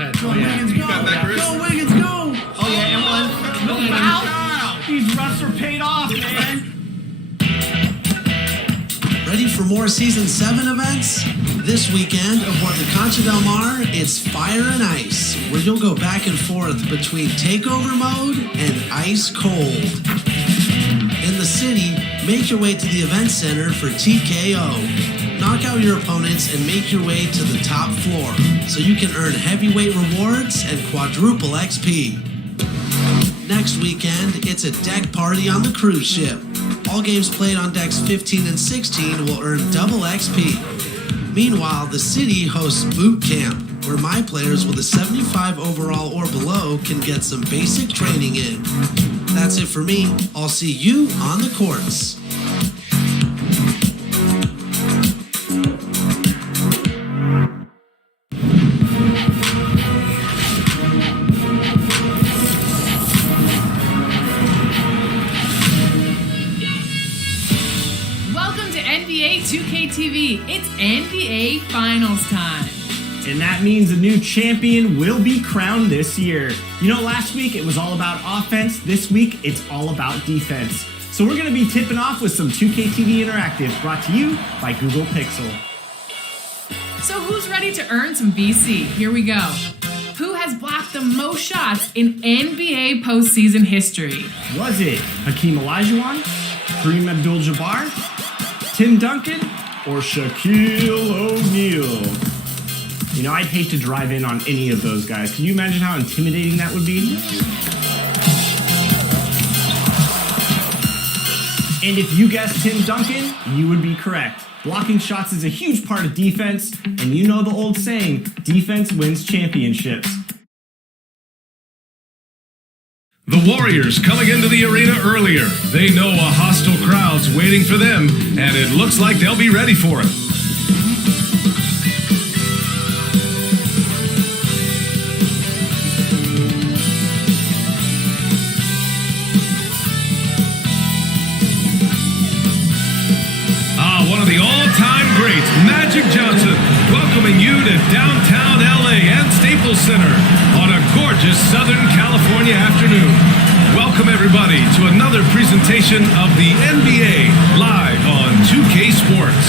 ahead. Go Wiggins, go! Go Wiggins, go! Oh yeah, and one. No foul! These refs are paid off, man. Ready for more Season 7 events? This weekend aboard the Concha Del Mar, it's Fire and Ice, where you'll go back and forth between Takeover Mode and Ice Cold. In the city, make your way to the event center for TKO. Knock out your opponents and make your way to the top floor so you can earn heavyweight rewards and quadruple XP. Next weekend, it's a deck party on the cruise ship. All games played on decks 15 and 16 will earn double XP. Meanwhile, the city hosts Boot Camp, where my players with a 75 overall or below can get some basic training in. That's it for me. I'll see you on the courts. Welcome to NBA 2K TV. It's NBA Finals time. And that means a new champion will be crowned this year. You know, last week it was all about offense. This week it's all about defense. So we're going to be tipping off with some 2K TV Interactive, brought to you by Google Pixel. So who's ready to earn some VC? Here we go. Who has blocked the most shots in NBA postseason history? Was it Hakeem Olajuwon, Kareem Abdul-Jabbar, Tim Duncan, or Shaquille O'Neal? You know, I'd hate to drive in on any of those guys. Can you imagine how intimidating that would be? And if you guessed Tim Duncan, you would be correct. Blocking shots is a huge part of defense, and you know the old saying, defense wins championships. The Warriors coming into the arena earlier. They know a hostile crowd's waiting for them, and it looks like they'll be ready for it. One of the all-time greats, Magic Johnson, welcoming you to downtown LA and Staples Center on a gorgeous Southern California afternoon. Welcome everybody to another presentation of the NBA live on 2K Sports.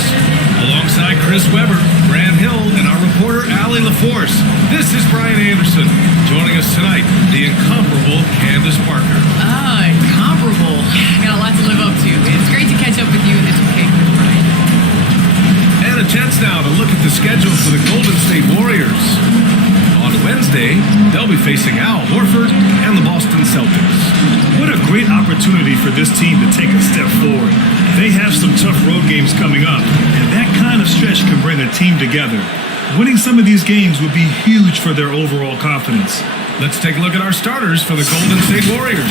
Alongside Chris Webber, Grant Hill, and our reporter Allie LaForce, this is Brian Anderson. Joining us tonight, the incomparable Candace Parker. Incomparable. I got a lot to live up to. It's great to catch up with you in this 2K. And a chance now to look at the schedule for the Golden State Warriors. On Wednesday, they'll be facing Al Horford and the Boston Celtics. What a great opportunity for this team to take a step forward. They have some tough road games coming up, and that kind of stretch can bring a team together. Winning some of these games would be huge for their overall confidence. Let's take a look at our starters for the Golden State Warriors.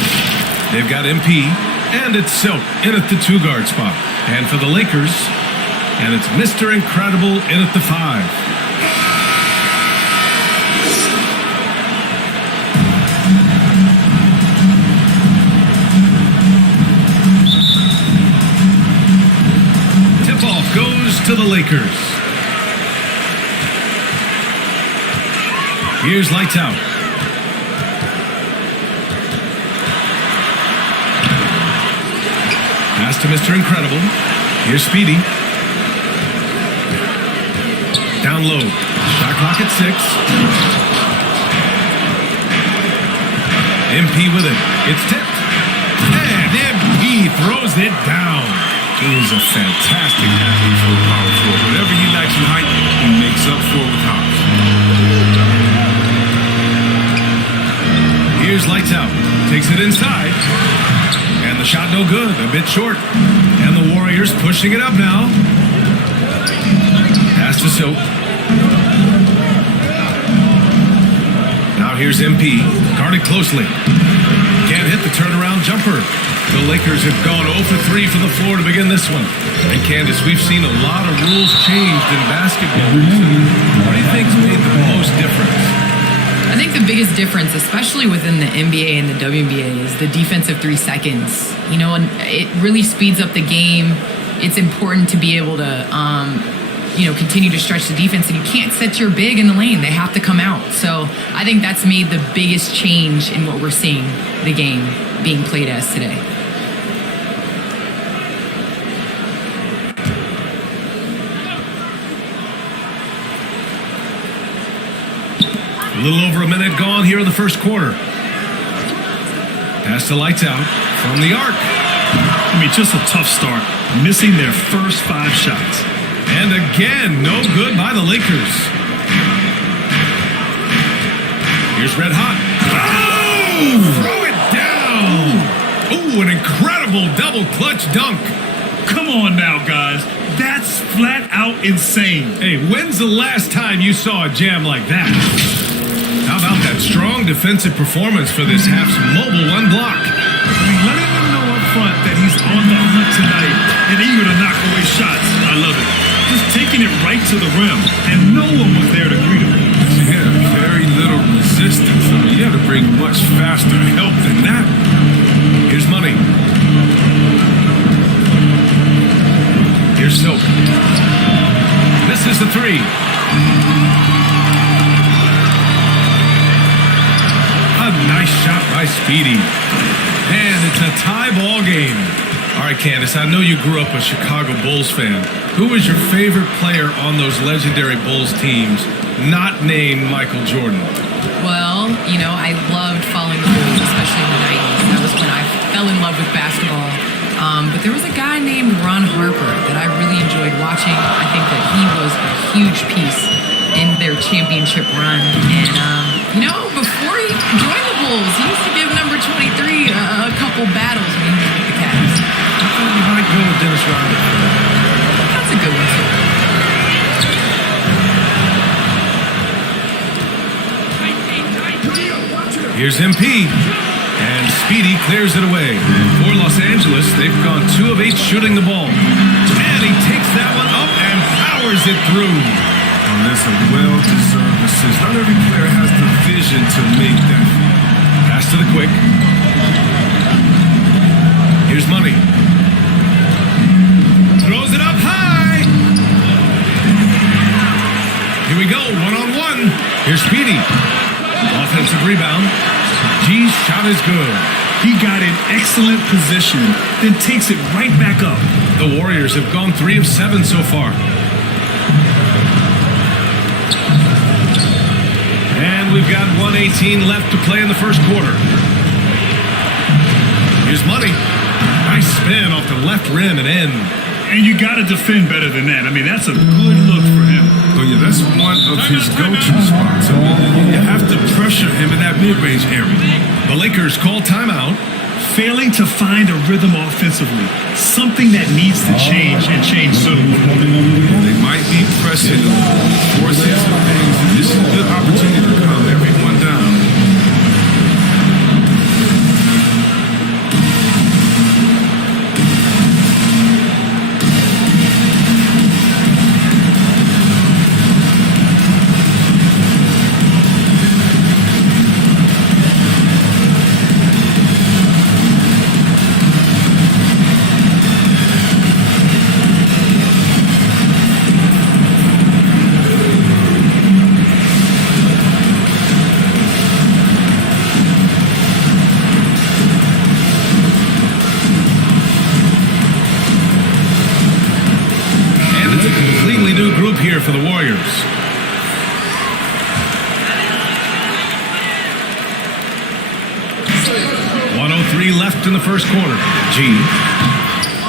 They've got MP, and it's Silk in at the 2-guard spot. And for the Lakers, and it's Mr. Incredible in at the 5. Tip-off goes to the Lakers. Here's lights out. Pass to Mr. Incredible. Here's Speedy. Down low. Shot clock at 6. MP with it. It's tipped. And MP throws it down. He is a fantastic athlete for the power forward. Whatever he lacks in height, he makes up for with hops. Here's lights out. Takes it inside. And the shot no good. A bit short. And the Warriors pushing it up now. Pass to Silk. Now here's MP. Guarded closely. Can't hit the turnaround jumper. The Lakers have gone 0 for 3 from the floor to begin this one. And Candace, we've seen a lot of rules changed in basketball recently. What do you think's made the most difference? I think the biggest difference, especially within the NBA and the WNBA, is the defensive 3 seconds. You know, and it really speeds up the game. It's important to be able to continue to stretch the defense, and you can't set your big in the lane. They have to come out. So I think that's made the biggest change in what we're seeing the game being played as today. A little over a minute gone here in the first quarter. Pass the lights out from the arc. I mean, just a tough start, missing their first 5 shots. And again, no good by the Lakers. Here's Red Hot. Oh! Throw it down! Oh, an incredible double clutch dunk. Come on now, guys. That's flat out insane. Hey, when's the last time you saw a jam like that? How about that strong defensive performance for this half's mobile one block? I mean, letting them know up front that he's on the hunt tonight and eager to knock away shots. I love it. Just taking it right to the rim, and no one was there to greet him. Yeah, very little resistance. I mean, you had to bring much faster help than that. Here's Money. Here's Silk. This is the 3. A nice shot by Speedy. And it's a tie ball game. All right, Candace, I know you grew up a Chicago Bulls fan. Who was your favorite player on those legendary Bulls teams, not named Michael Jordan? Well, I loved following the Bulls, especially in the 90s. That was when I fell in love with basketball. But there was a guy named Ron Harper that I really enjoyed watching. I think that he was a huge piece in their championship run. And, before he joined the Bulls, he used to give number 23 a couple battles when he was with the Cavs. I thought you might go with Dennis Rodman. That's a good one, too. Here's MP. And Speedy clears it away. For Los Angeles, they've gone 2 of 8 shooting the ball. And he takes that one up and powers it through. Oh, that's a well-deserved assist. Not every player has the vision to make that. Pass to the quick. Here's Money. Throws it up high. Here we go, one-on-one. Here's Speedy. Offensive rebound. G's shot is good. He got in excellent position, then takes it right back up. The Warriors have gone 3 of 7 so far. And we've got 1:18 left to play in the first quarter. Here's Money. Nice spin off the left rim and in. And you got to defend better than that. I mean, that's a good look for him. Oh, yeah, that's one of his go-to spots. I mean, you have to pressure him in that mid-range area. The Lakers call timeout. Failing to find a rhythm offensively. Something that needs to change and change soon. They might be pressing forces and things. This is a good opportunity to calm everyone down. Here for the Warriors. .103 left in the first quarter. G.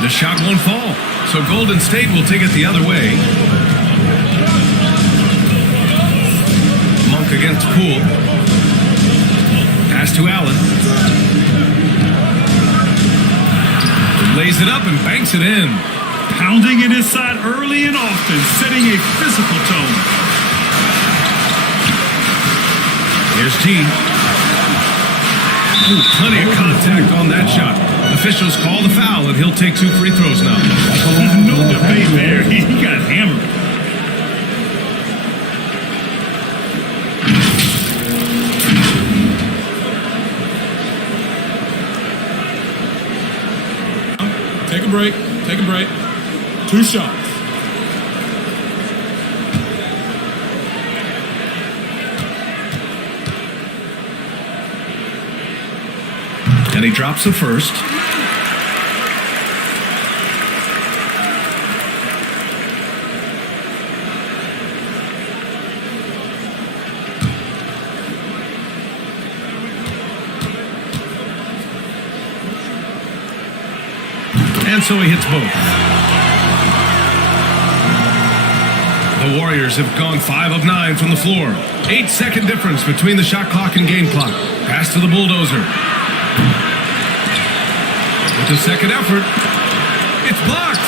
The shot won't fall, so Golden State will take it the other way. Monk against Poole. Pass to Allen. Lays it up and banks it in. Pounding it inside early and often, setting a physical tone. Here's G. Ooh, plenty of contact on that shot. Officials call the foul, and he'll take 2 free throws now. No debate there. He got hammered. Take a break. 2 shots. And he drops the first. And so he hits both. The Warriors have gone 5 of 9 from the floor. 8-second difference between the shot clock and game clock. Pass to the bulldozer. With a second effort, it's blocked.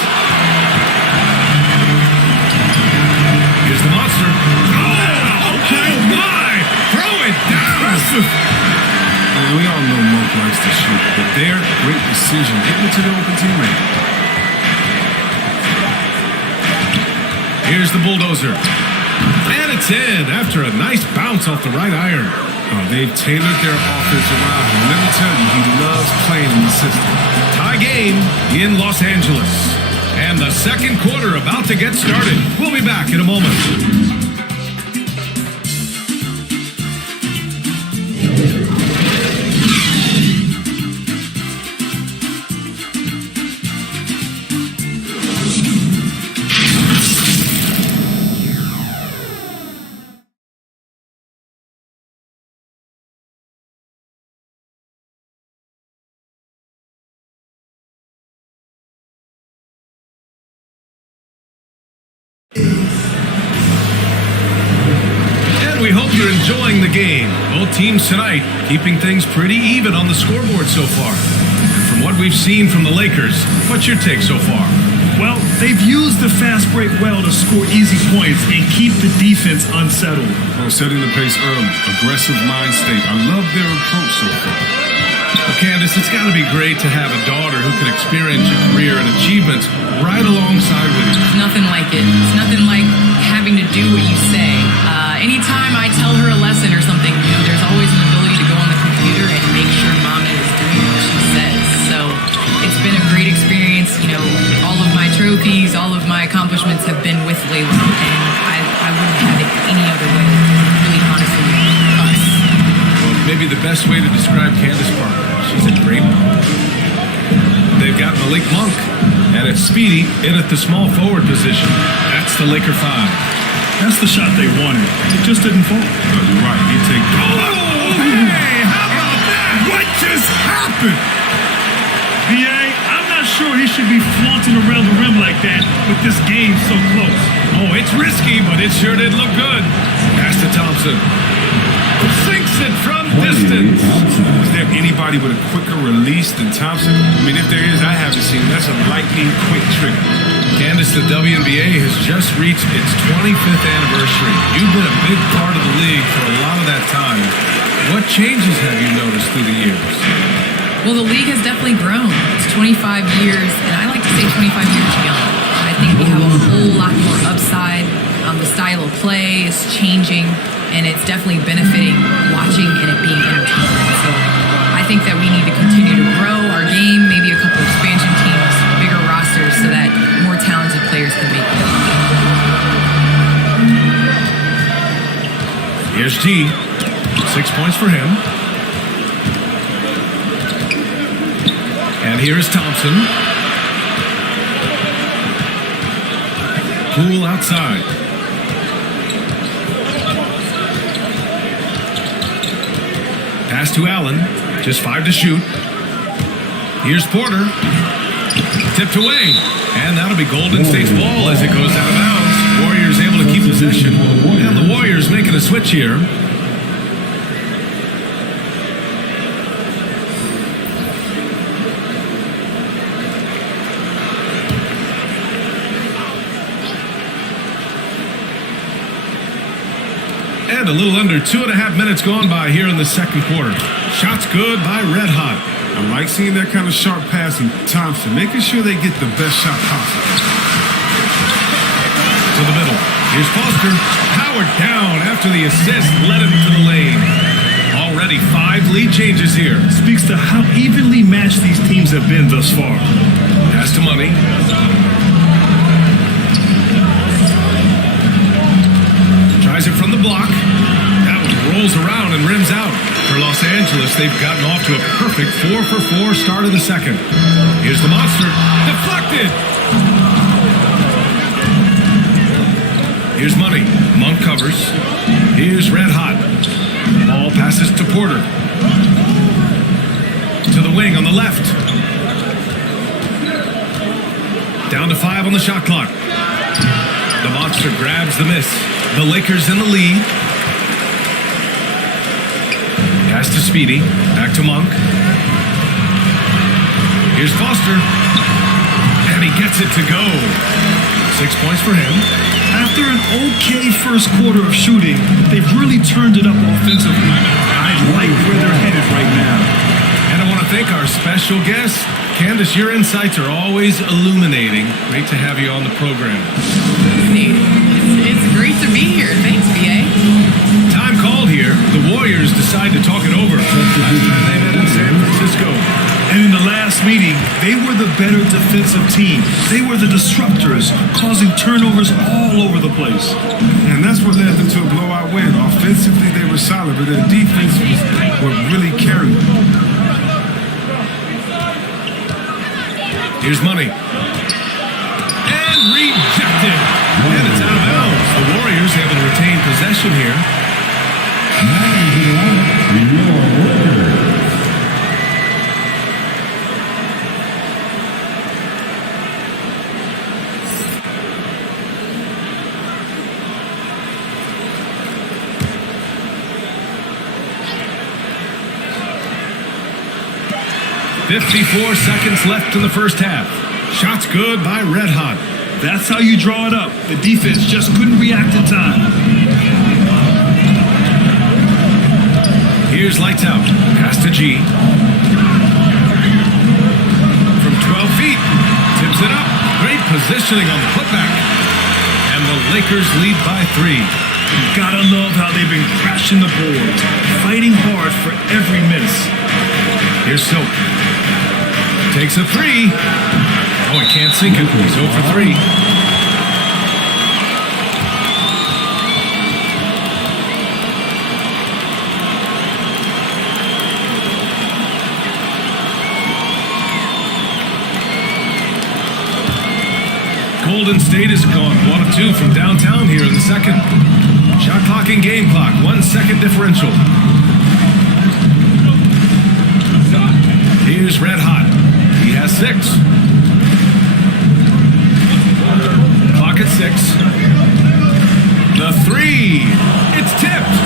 Here's the monster. Oh, okay, my! Throw it down! And we all know Monk likes to shoot, but their great decision getting it to the open teammate. Here's the bulldozer. And it's in after a nice bounce off the right iron. Oh, they've tailored their offense around him. Let me tell you, he loves playing in the system. Tie game in Los Angeles. And the second quarter about to get started. We'll be back in a moment. And we hope you're enjoying the game. Both teams tonight keeping things pretty even on the scoreboard so far. And from what we've seen from the Lakers, what's your take so far? Well, they've used the fast break well to score easy points and keep the defense unsettled. Well, setting the pace early, aggressive mind state. I love their approach so far. Well, Candace, it's got to be great to have a daughter who can experience your career and achievements right alongside with you. It's nothing like it. It's nothing like having to do what you say. Anytime I tell her a lesson or something, there's always an ability to go on the computer and make sure Mama is doing what she says. So it's been a great experience. All of my trophies, all of my accomplishments have been with Layla, and I wouldn't have it any other way. Really, honestly, us. Well, maybe the best way to describe Candace Parker. She's a great mom. They've got Malik Monk, and it's Speedy in at the small forward position. That's the Laker 5. That's the shot they wanted. It just didn't fall. No, you're right. He take. Oh, hey, how about that? What just happened? B.A., I'm not sure he should be flaunting around the rim like that with this game so close. Oh, it's risky, but it sure did look good. Pass to Thompson. Sinks it from distance. Is there anybody with a quicker release than Thompson? I mean, if there is, I haven't seen. That's a lightning quick trigger. Candace, the WNBA has just reached its 25th anniversary. You've been a big part of the league for a lot of that time. What changes have you noticed through the years? Well, the league has definitely grown. It's 25 years, and I like to say 25 years young. I think we have a whole lot more upside. The style of play is changing, and it's definitely benefiting watching and it being entertaining. So I think that we need to continue to grow our game, maybe a couple expansion teams, bigger rosters, so that more talented players can make it. Here's G. 6 points for him. And here is Thompson. Poole outside. Pass to Allen. Just 5 to shoot. Here's Porter. Tipped away. And that'll be Golden State's ball as it goes out of bounds. Warriors able to keep possession. And the Warriors making a switch here. And a little under 2.5 minutes gone by here in the second quarter. Shots good by Red Hot. I like seeing that kind of sharp passing. Thompson, making sure they get the best shot possible. To the middle. Here's Foster. Howard down after the assist led him to the lane. Already 5 lead changes here. Speaks to how evenly matched these teams have been thus far. Pass to Money. Tries it from the block. That one rolls around and rims out. For Los Angeles, they've gotten off to a perfect 4-for-4 start of the second. Here's the monster. Deflected! Here's Money. Monk covers. Here's Red Hot. Ball passes to Porter. To the wing on the left. Down to 5 on the shot clock. The monster grabs the miss. The Lakers in the lead. Pass to Speedy. Back to Monk. Here's Foster. And he gets it to go. 6 points for him. After an okay first quarter of shooting, they've really turned it up offensively. I like where they're headed right now. And I want to thank our special guest. Candace, your insights are always illuminating. Great to have you on the program. It's great to be here. Thanks, BA. Time called here. The Warriors decide to talk it over. Last time they met in San Francisco. And in the last meeting, they were the better defensive team. They were the disruptors, causing turnovers all over the place. And that's what led them to a blowout win. Offensively, they were solid, but their defense was what really carried them. Here's Money. And rejected. And it's out of bounds. The Warriors have retained possession here. .54 seconds left in the first half. Shots good by Red Hot. That's how you draw it up. The defense just couldn't react in time. Here's Lights Out. Pass to G. From 12 feet. Tips it up. Great positioning on the putback. And the Lakers lead by 3. You gotta love how they've been crashing the boards, fighting hard for every miss. Here's Silk. Takes a 3. Oh, he can't sink it. He's 0 for 3. Golden State has gone 1 of 2 from downtown here in the second. Shot clock and game clock. 1 second differential. Here's Red Hot. He has 6. Clock at 6. The 3. It's tipped.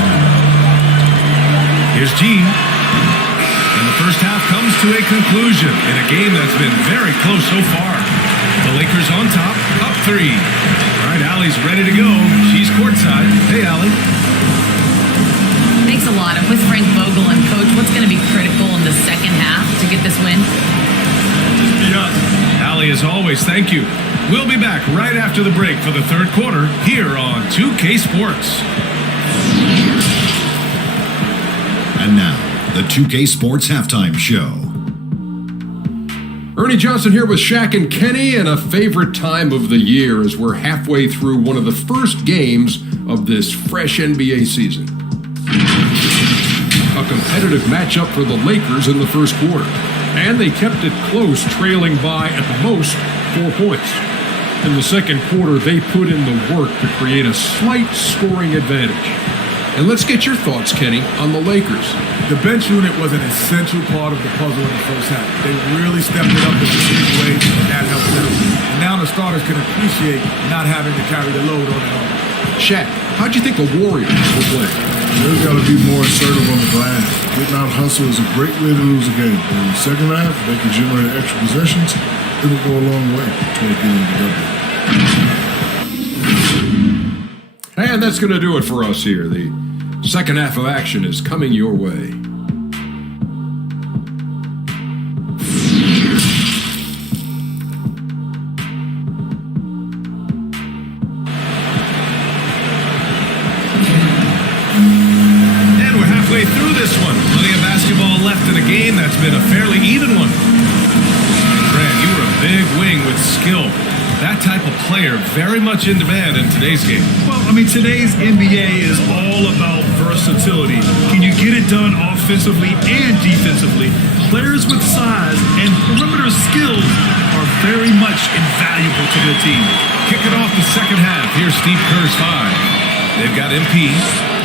Here's G. And the first half comes to a conclusion in a game that's been very close so far. The Lakers on top, up 3. All right, Allie's ready to go. She's courtside. Hey, Allie. Thanks a lot. I'm with Frank Vogel and Coach. What's going to be critical in the second half to get this win? Allie, as always, thank you. We'll be back right after the break for the third quarter here on 2K Sports. And now, the 2K Sports Halftime Show. Ernie Johnson here with Shaq and Kenny, and a favorite time of the year as we're halfway through one of the first games of this fresh NBA season. A competitive matchup for the Lakers in the first quarter, and they kept it close, trailing by at the most 4 points. In the second quarter, they put in the work to create a slight scoring advantage. And let's get your thoughts, Kenny, on the Lakers. The bench unit was an essential part of the puzzle in the first half. They really stepped it up in a big way, and that helped them. And now the starters can appreciate not having to carry the load on their own. Shaq, how'd you think the Warriors will play? They've got to be more assertive on the glass. Getting out hustle is a great way to lose a game. But in the second half, they can generate extra possessions. It will go a long way toward getting the W. And that's going to do it for us here. The second half of action is coming your way. And we're halfway through this one. Plenty of basketball left in a game that's been a fairly even one. Brad, you were a big wing with skill. That type of player very much in demand in today's game. Well, I mean, today's NBA is all about versatility. Can you get it done offensively and defensively? Players with size and perimeter skills are very much invaluable to their team. Kicking off the second half, here's Steve Kerr's 5. They've got MP,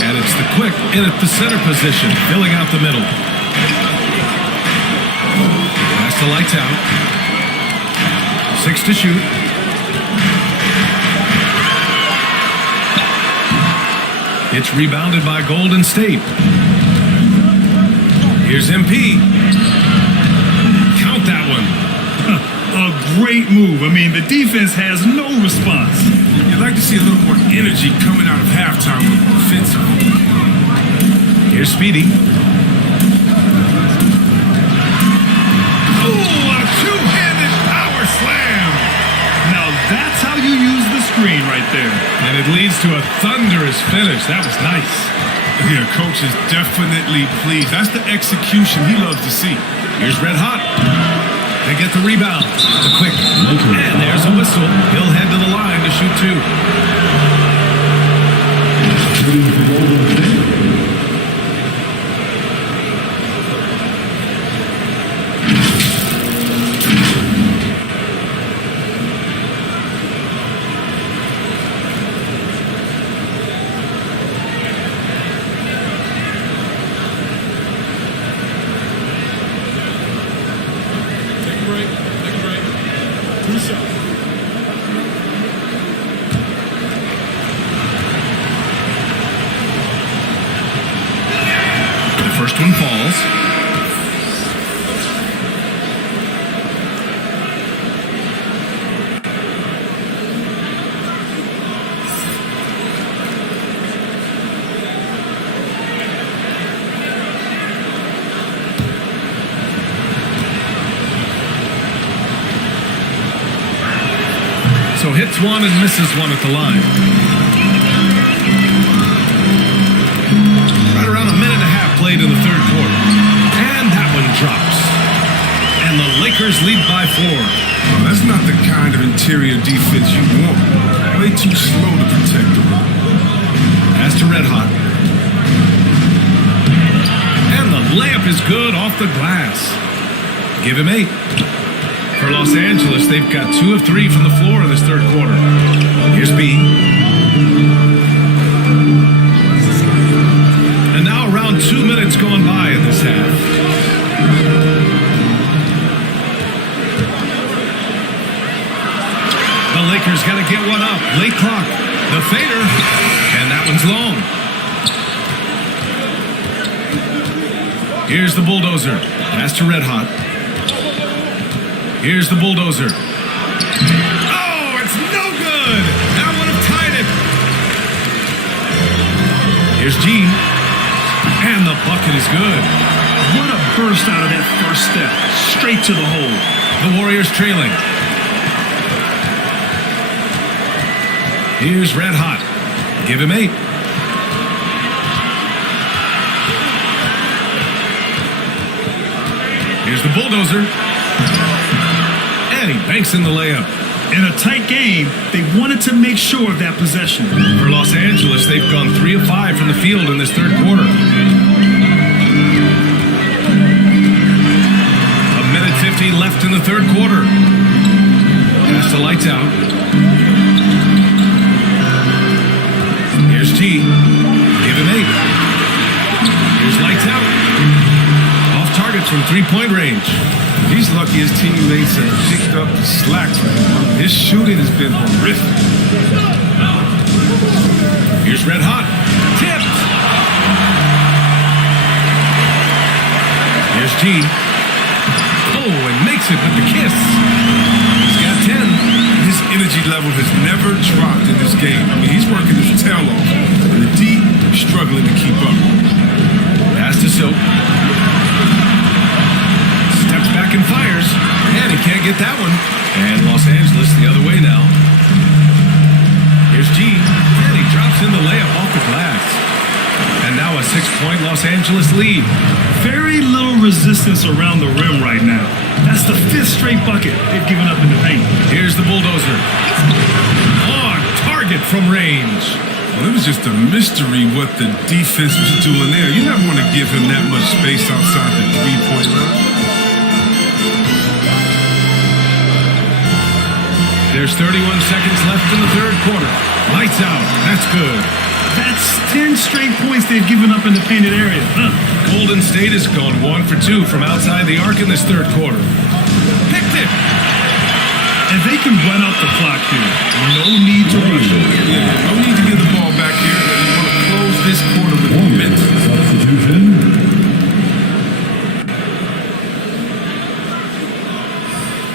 and it's the Quick in at the center position, filling out the middle. Pass to lights out. 6 to shoot. It's rebounded by Golden State. Here's MP. Count that one. A great move. I mean, the defense has no response. You'd like to see a little more energy coming out of halftime offensively. Here's Speedy. Oh, a two-handed power slam. Now that's how you use the screen right there. And it leads to a thunderous finish. That was nice. Yeah, coach is definitely pleased. That's the execution he loves to see. Here's Red Hot. They get the rebound. The Quick. And there's a whistle. He'll head to the line to shoot 2. The first one falls. So hits one and misses one at the line. Right around a minute and a half played in the third quarter. And that one drops. And the Lakers lead by 4. Oh, that's not the kind of interior defense you want. Way too slow to protect the rim. Pass to Red Hot. And the layup is good off the glass. Give him 8. For Los Angeles, they've got 2 of 3 from the floor in this third quarter. Here's B. And now around 2 minutes gone by in this half. The Lakers got to get one up. Late clock. The fader. And that one's long. Here's the bulldozer. Pass to Red Hot. Here's the bulldozer. Oh, it's no good. That would have tied it. Here's G. And the bucket is good. What a burst out of that first step. Straight to the hole. The Warriors trailing. Here's Red Hot. Give him 8. Here's the bulldozer. And he banks in the layup. In a tight game, they wanted to make sure of that possession. For Los Angeles, they've gone 3 of 5 from the field in this third quarter. A minute 50 left in the third quarter. Pass the lights out. Here's T. Give him 8. Here's lights out. Off targets from 3-point range. He's lucky his teammates have picked up the slack for him. His shooting has been horrific. Here's Red Hot. Tipped. Here's G. Oh, and makes it with the kiss. He's got 10. His energy level has never dropped in this game. I mean, he's working his tail off. And the D struggling to keep up. Pass to Silk. Steps back and fires. And he can't get that one. And Los Angeles the other way now. Here's G. And he drops in the layup off the glass. And now a 6-point Los Angeles lead. Very little resistance around the rim right now. That's the 5th straight bucket they've given up in the paint. Here's the bulldozer. On target from range. Well, it was just a mystery what the defense was doing there. You never want to give him that much space outside the three-point line. There's 31 seconds left in the third quarter. Lights out. That's good. That's 10 straight points they've given up in the painted area. Golden State has gone 1 for 2 from outside the arc in this third quarter. Picked it. And they can run out the clock here. No need to rush it. Yeah, no need to give the ball back here. You want to close this quarter with momentum. Substitution.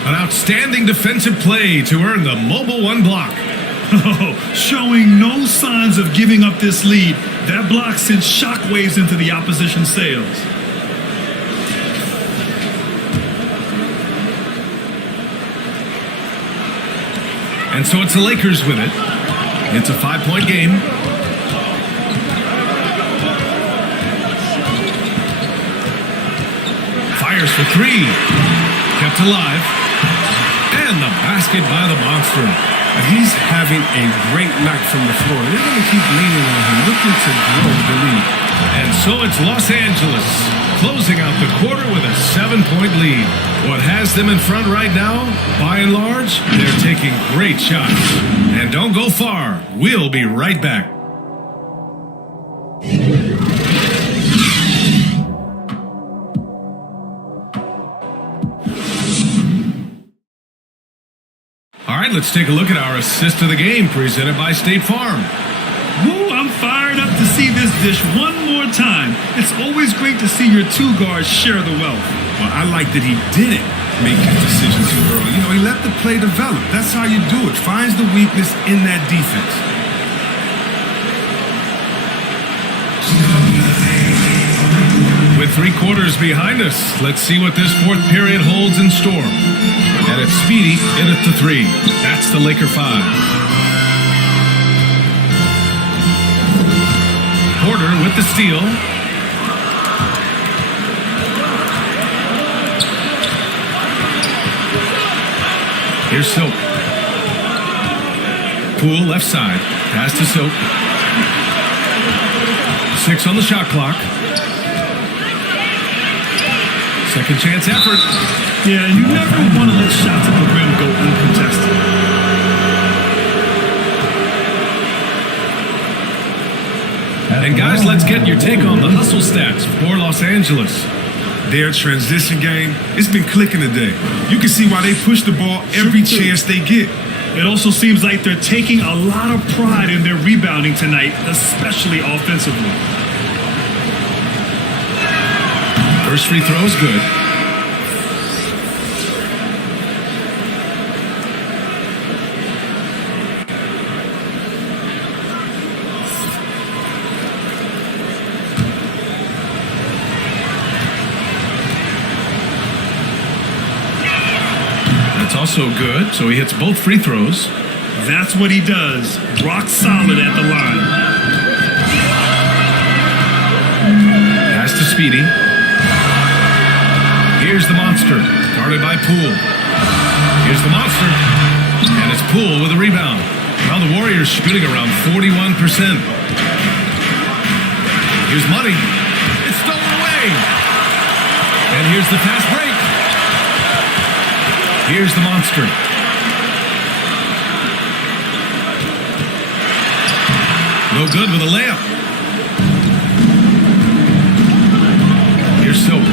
An outstanding defensive play to earn the Mobile One block. Showing no signs of giving up this lead. That block sent shockwaves into the opposition sails. And so it's the Lakers with it. It's a 5-point game. Fires for 3. Kept alive. And the basket by the monster. He's having a great night from the floor. They're going to keep leaning on him, looking to grow the lead. And so it's Los Angeles closing out the quarter with a 7-point lead. What has them in front right now, by and large, they're taking great shots. And don't go far. We'll be right back. All right, let's take a look at our assist of the game presented by State Farm. Woo, I'm fired up to see this dish one more time. It's always great to see your two guards share the wealth. Well, I like that he didn't make his decision too early. You know, he let the play develop. That's how you do it. Finds the weakness in that defense. With 3 quarters behind us, let's see what this fourth period holds in store. And it's Speedy in at the 3. That's the Laker 5. Porter with the steal. Here's Silk. Poole left side. Pass to Silk. 6 on the shot clock. Second chance effort. Yeah, you never want to let shots at the rim go uncontested. And guys, let's get your take on the hustle stats for Los Angeles. Their transition game, it's been clicking today. You can see why they push the ball every chance they get. It also seems like they're taking a lot of pride in their rebounding tonight, especially offensively. First free throw is good. That's also good, so he hits both free throws. That's what he does. Rock solid at the line. Pass to Speedy. Here's the monster, guarded by Poole. Here's the monster, and it's Poole with a rebound. Now the Warriors shooting around 41%. Here's Money. It's stolen away. And here's the fast break. Here's the monster. No good with a layup. Here's Silk.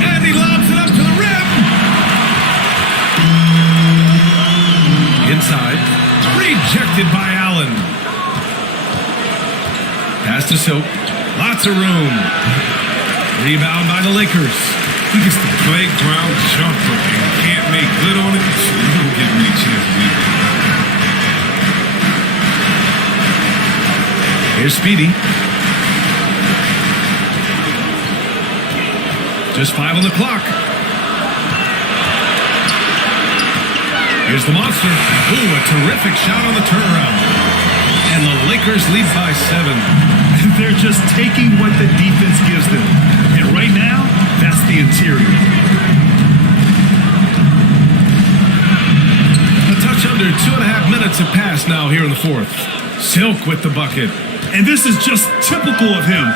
And he lobs it up to the rim. Inside. Rejected by Allen. Pass to Silk. Lots of room. Rebound by the Lakers. He gets the playground jumper and can't make good on it. You don't get many chances either. Here's Speedy. Just 5 on the clock. Here's the monster. Ooh, a terrific shot on the turnaround. And the Lakers lead by 7. just taking what the defense gives them. And right now, that's the interior. A touch under 2.5 minutes have passed now here in the fourth. Silk with the bucket. And this is just typical of him.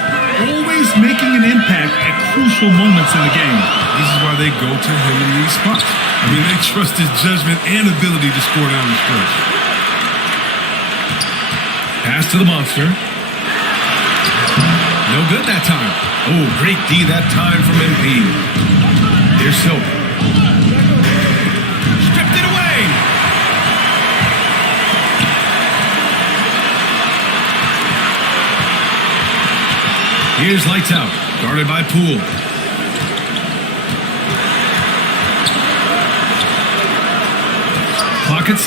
Always making an impact at crucial moments in the game. This is why they go to him in these spots. I mean, they trust his judgment and ability to score down the stretch. Pass to the monster. No good that time. Oh, great D that time from MP. Here's Silk. Stripped it away. Here's Lights Out, guarded by Poole. Clock at 6.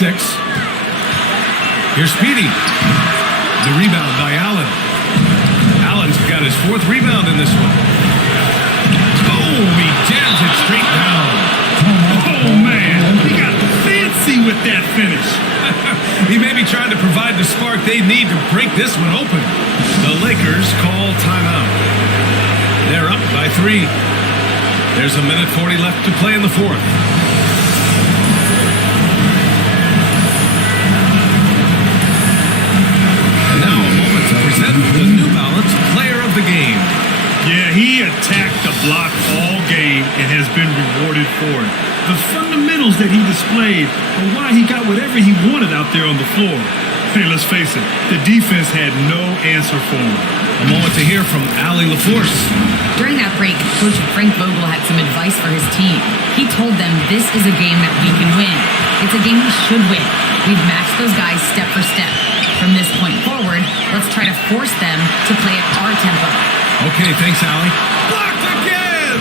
Here's Speedy. The rebound by Allen. Allen's got his 4th rebound in this one. Oh, he jams it straight down. Oh, man. He got fancy with that finish. He may be trying to provide the spark they need to break this one open. The Lakers call timeout. They're up by 3. There's 1:40 left to play in the fourth. And now a moment to present the New Balance Player of the Game. Yeah, he attacked the block all game and has been rewarded for it. The fundamentals that he displayed are why he got whatever he wanted out there on the floor. Hey, let's face it, the defense had no answer for him. A moment to hear from Allie LaForce. During that break, Coach Frank Vogel had some advice for his team. He told them this is a game that we can win. It's a game we should win. We've matched those guys step for step. From this point forward, let's try to force them to play at our tempo. Okay, thanks, Allie. Blocked again!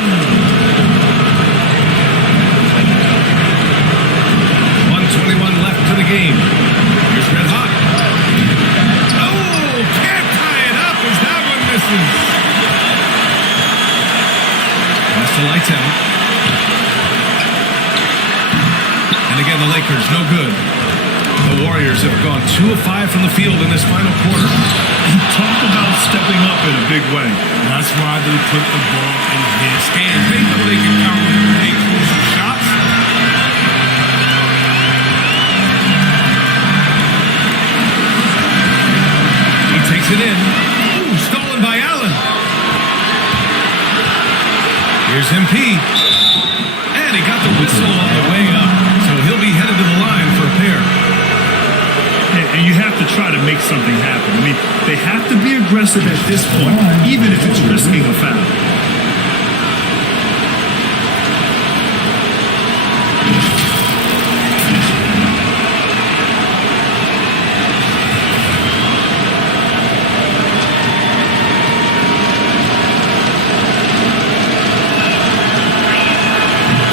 1:21 left to the game. Here's Red Hot. Oh, can't tie it up as that one misses. Pass to Lights Out. And again, the Lakers, no good. The Warriors have gone 2 of 5 from the field in this final quarter. Talk about stepping up in a big way. That's why they put the ball in his hand. They know they can count on big crucial shots. He takes it in. Ooh, stolen by Allen. Here's MP. And he got the whistle on the way up. So he'll be headed to the line for a pair. And you have to try to make something happen. I mean, they have to be aggressive at this point, even if it's risking a foul.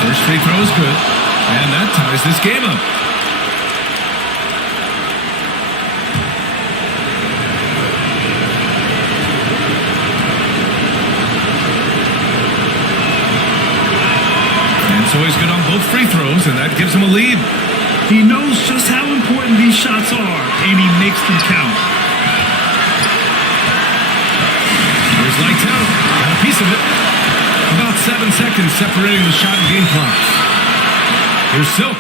First free throw is good. And that ties this game up. So he's good on both free throws, and that gives him a lead. He knows just how important these shots are, and he makes them count. Here's Lights Out. Got a piece of it. About 7 seconds separating the shot and game clocks. Here's Silk.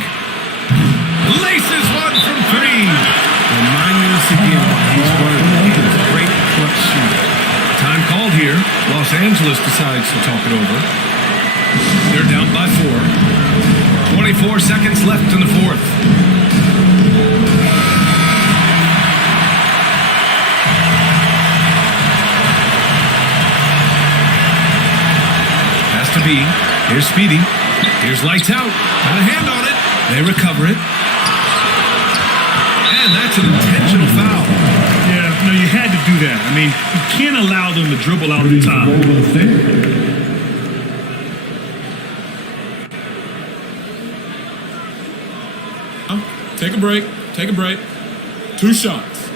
Laces one from 3. Reminding us again why he's one of the great clutch shooters. Time called here. Los Angeles decides to talk it over. They're down by 4. 24 seconds left in the fourth. Has to be. Here's Speedy. Here's Lights Out. Got a hand on it. They recover it. And that's an intentional foul. Yeah, no, you had to do that. I mean, you can't allow them to dribble out the top. Take a break. Take a break. 2 shots.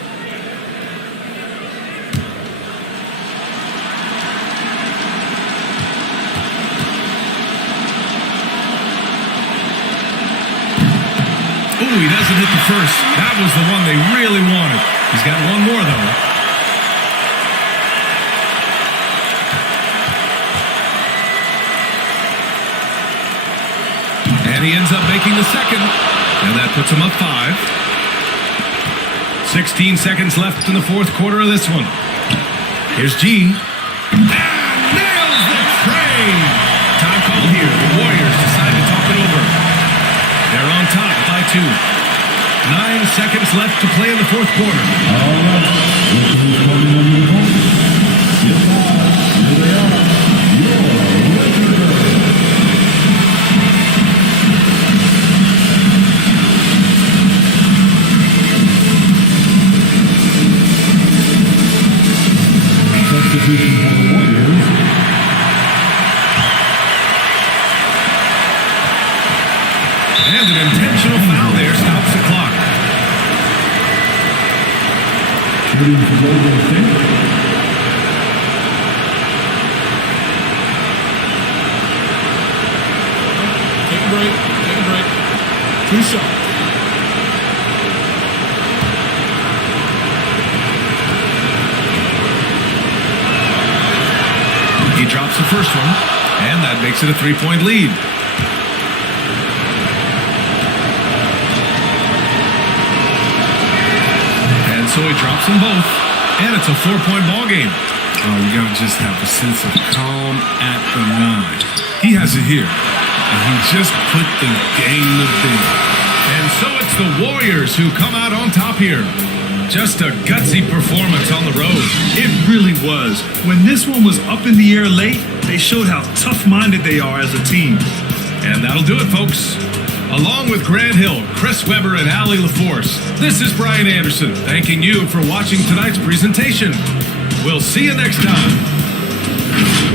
Ooh, he doesn't hit the first. That was the one they really wanted. He's got one more, though. he ends up making the second, and that puts him up 5. 16 seconds left in the fourth quarter of this one. Here's G. And nails the trade! Time call here. The Warriors decide to talk it over. They're on top by 2. 9 seconds left to play in the fourth quarter. Substitution for the Warriors. And an intentional foul there stops the clock. Shooting for Golden State. Take a break. Take a break. 2 shots. He drops the first one, and that makes it a 3-point lead. And so he drops them both, and it's a 4-point ball game. Oh, you gotta just have a sense of calm at the line. He has it here, and he just put the game to bed. And so it's the Warriors who come out on top here. Just a gutsy performance on the road. It really was. When this one was up in the air late, they showed how tough-minded they are as a team. And that'll do it, folks. Along with Grant Hill, Chris Webber, and Allie LaForce, this is Brian Anderson, thanking you for watching tonight's presentation. We'll see you next time.